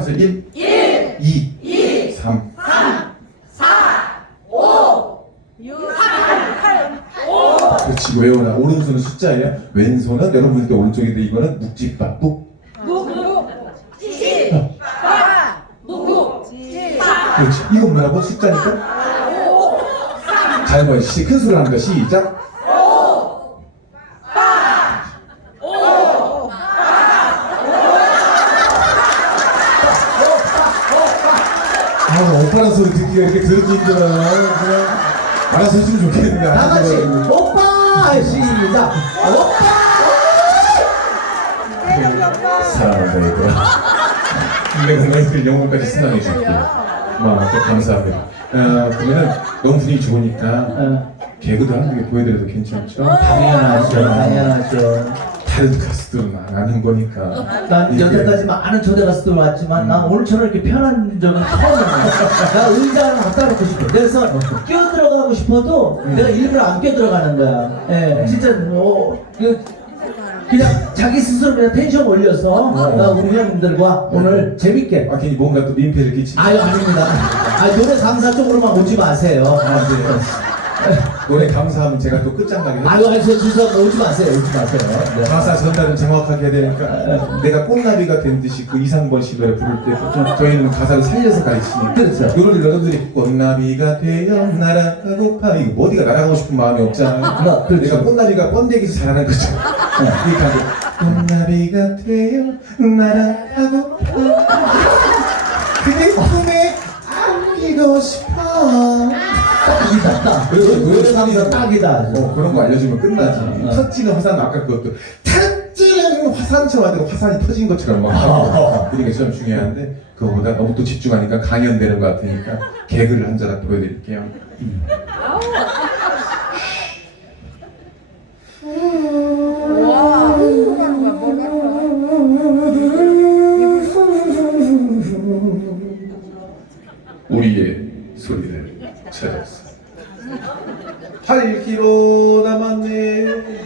하면서 1, 1, 2, 2 3, 6, 그렇지 외워라 오른손은 숫자예요. 왼손은 여러분들 오른쪽인데 이거는 묵직밥 묵. 7, 8, 9, 7, 그렇지 이거 뭐라고? 숫자니까? 잘 봐요 시, 큰 소리로 합니다. 시작 아 오빠란 소리 듣기가 이렇게 들었기 힘들어요. 그냥 알아서 해주면 좋겠는데 다 안 같이. 오빠! 시작! 오빠! 사랑한다. 얘들아 내가 너희들 영혼까지 순항해 줄게 와, 또 감사합니다. 아, 그러면은 너무 분위기 좋으니까 어, 개그도 하는 게 보여드려도 괜찮죠? 당연하죠. 당연하죠. 다른 가수들은 안 하는 거니까. 난 이게- 여태까지 많은 초대 가수들 왔지만 난 오늘처럼 이렇게 편한 적은 처음이야 나 의자 하나 갖다 놓고 싶어. 그래서 끼어 들어가고 싶어도 내가 일부러 안 끼어 들어가는 거야. 예 진짜 뭐 그, 그냥 자기 스스로 그냥 텐션 올려서 나 우리 형님들과 오늘 재밌게. 아 괜히 뭔가 또 민폐를 끼치 아유 아닙니다. 아 노래 감사 쪽으로만 오지 마세요. 아, 노래 감사하면 제가 또 끝장나게 아유 아유 주서 오지 마세요. 오지 마세요. 네. 가사 전달은 정확하게 해야 되니까 내가 꽃나비가 된 듯이 그 이상권 씨 노래 부를 때 저- 저희는 가사를 살려서 가르치니까 그렇죠. 이걸 여러분들이 꽃나비가 되어 날아가고파 이거 뭐 어디가 날아가고 싶은 마음이 없잖아요 나, 그렇죠. 내가 꽃나비가 번데기에서 잘하는 거죠 하고 꽃나비가 되어 날아가고파 그대 품에 안기고 싶어 딱이다 노래 감사 딱이다. 어, 그런 거 알려주면 끝나지. 어. 터지는 화산 아까 그것도 터지는 화산처럼 하고 화산이 터진 것처럼 막 하고 그런 게참 중요한데 그거보다 너무 또 집중하니까 강연되는 것 같으니까 개그를 한 자락 보여드릴게요. 와, 소리하는 거야, 뭘 갖고. 우리의 소리를 찾았어. 8km 남았네,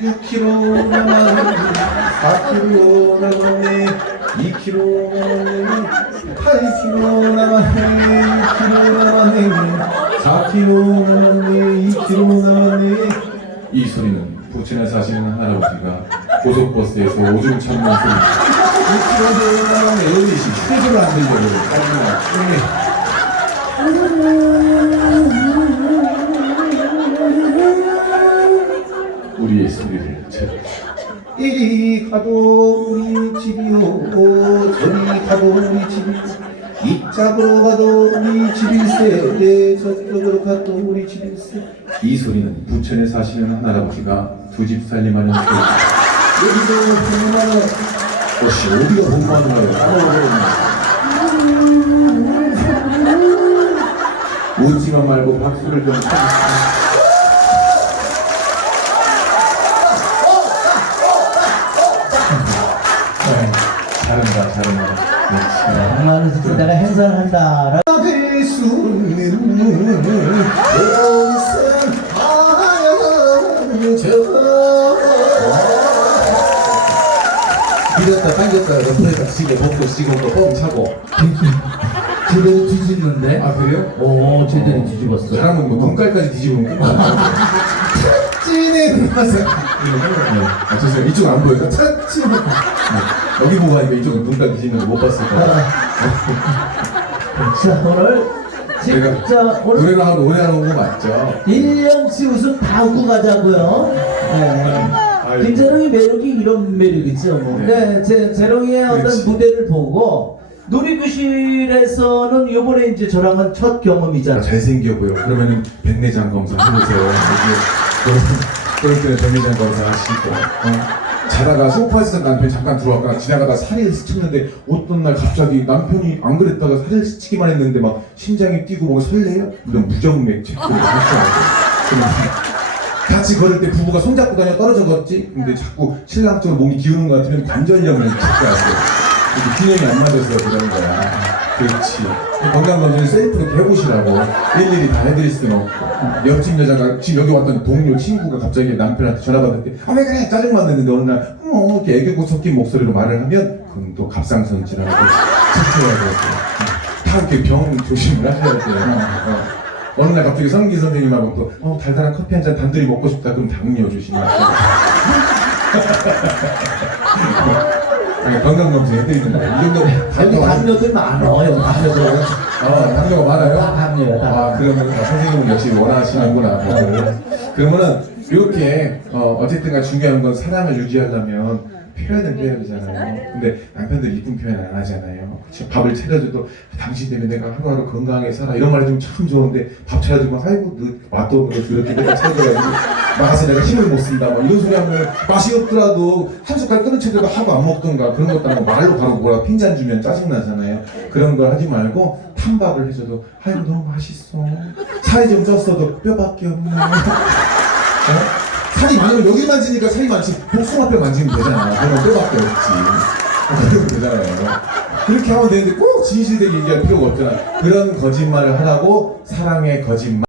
6km 남았네, 4km 남았네, 2km 남았네, 8km 남았네, 6km 남았네, 4km 남았네, 2km 남았네. 이 소리는 부천에 사시는 할아버지가 고속버스에서 오줌 참는 소리. 6km 남았네, 여기 휴대전화 안 들려요. 빨리 우리의 소리를 찾아 이리 가도 우리 집이요 저리 가도 우리 집이요 이쪽으로 가도 우리 집일세 네, 저쪽으로 가도 우리 집일세 이 소리는 부천에 사시는 할아버지가 두 집 살림하는 소리. 여기도 돈만원 어씨 어디가 돈만원이에요 웃지만 말고 박수를 좀 쳐주세요 네, 잘한다 잘한다 네, 정말 진짜 내가 행사한다. 될수 있는 그런 밀었다 당겼다 옆에다 치고 벗고 치고 또 뻥 차고 제대로 뒤집는데. 아 그래요? 오 제대로 뒤집었어. 잘하면 뭐 눈깔까지 뒤집으면 끝나 찌는 맛에 아 죄송해요 이쪽 안 보여요 찌는 네. 여기 보고 하니까 이쪽은 눈깔 뒤집는 거 못 봤을 거야 자 오늘 제가 진짜 오늘 노래를 하고 노래 하는 거 맞죠? 1년치 웃음 다 웃고 가자고요. 네. 아이고. 김재롱이 매력이 이런 매력이죠. 뭐. 네. 네, 제, 재롱이의 어떤 그렇지. 무대를 보고 놀이교실에서는 요번에 이제 저랑은 첫 경험이잖아요. 잘생겨 보여. 그러면은 백내장 검사 해보세요. 그럴 때는 백내장 검사 하시고 어? 자다가 소파에서 남편이 잠깐 들어왔다가 지나가다 살이 스쳤는데 어떤 날 갑자기 남편이 안 그랬다가 살을 스치기만 했는데 막 심장이 뛰고 뭐 설레요? 그럼 무정맥 돼요. 같이 걸을 때 부부가 손잡고 다녀 떨어져 걷지? 근데 자꾸 신랑 쪽으로 몸이 기우는 것 같으면 관절염을 체크하세요. 이게 균형이 안 맞아서 그런 거야. 그렇지. 건강검진을 셀프로 해보시라고. 일일이 다 해드릴 수는 없고. 옆집 여자가 지금 여기 왔던 동료 친구가 갑자기 남편한테 전화 받을 때, 아, 왜 그래? 짜증만 냈는데 어느 날, 어, 이렇게 애교고 섞인 목소리로 말을 하면, 그건 또 갑상선질하고. 지켜야 돼요. 다 이렇게 병 조심을 하셔야 돼요. 어. 어느 날 갑자기 성기 선생님하고 또 어, 달달한 커피 한 잔 단둘이 먹고 싶다 그럼 당뇨 조심하 네, 건강검진 거예요. 이 정도 여기 당뇨 담요들 많아 여기 담요들 아, 당뇨가 많아요? 다 담요야 다 아, 그러면 아, 선생님은 역시 원하시는구나. 그거를. 그러면은, 이렇게, 어, 어쨌든가 중요한 건 사랑을 유지하려면 표현을 해야 되잖아요. 근데 남편들 이쁜 표현 안 하잖아요. 밥을 차려줘도 당신 때문에 내가 하루하루 건강하게 살아. 이런 말 해주면 참 좋은데 밥 차려주면 아이고, 너 맛도 없는 거 그렇게 내가 차려줘가지고 나가서 내가 힘을 못 쓴다. 뭐 이런 소리 하면 맛이 없더라도 한 숟갈 끊어쳐도 하고 안 먹던가 그런 것도 아니고 말로 바로 뭐라 핀잔 주면 짜증나잖아요. 그런 걸 하지 말고 탐밥을 해줘도 아이고 너무 맛있어. 살이 좀 쪘어도 뼈밖에 없네. 어? 살이 많으면 여기 만지니까 살이 많지 복숭아뼈 만지면 되잖아. 그러면 뼈밖에 없지. 어, 그러면 되잖아요. 그렇게 하면 되는데 꼭 진실되게 얘기할 필요가 없잖아. 그런 거짓말을 하라고 사랑의 거짓말.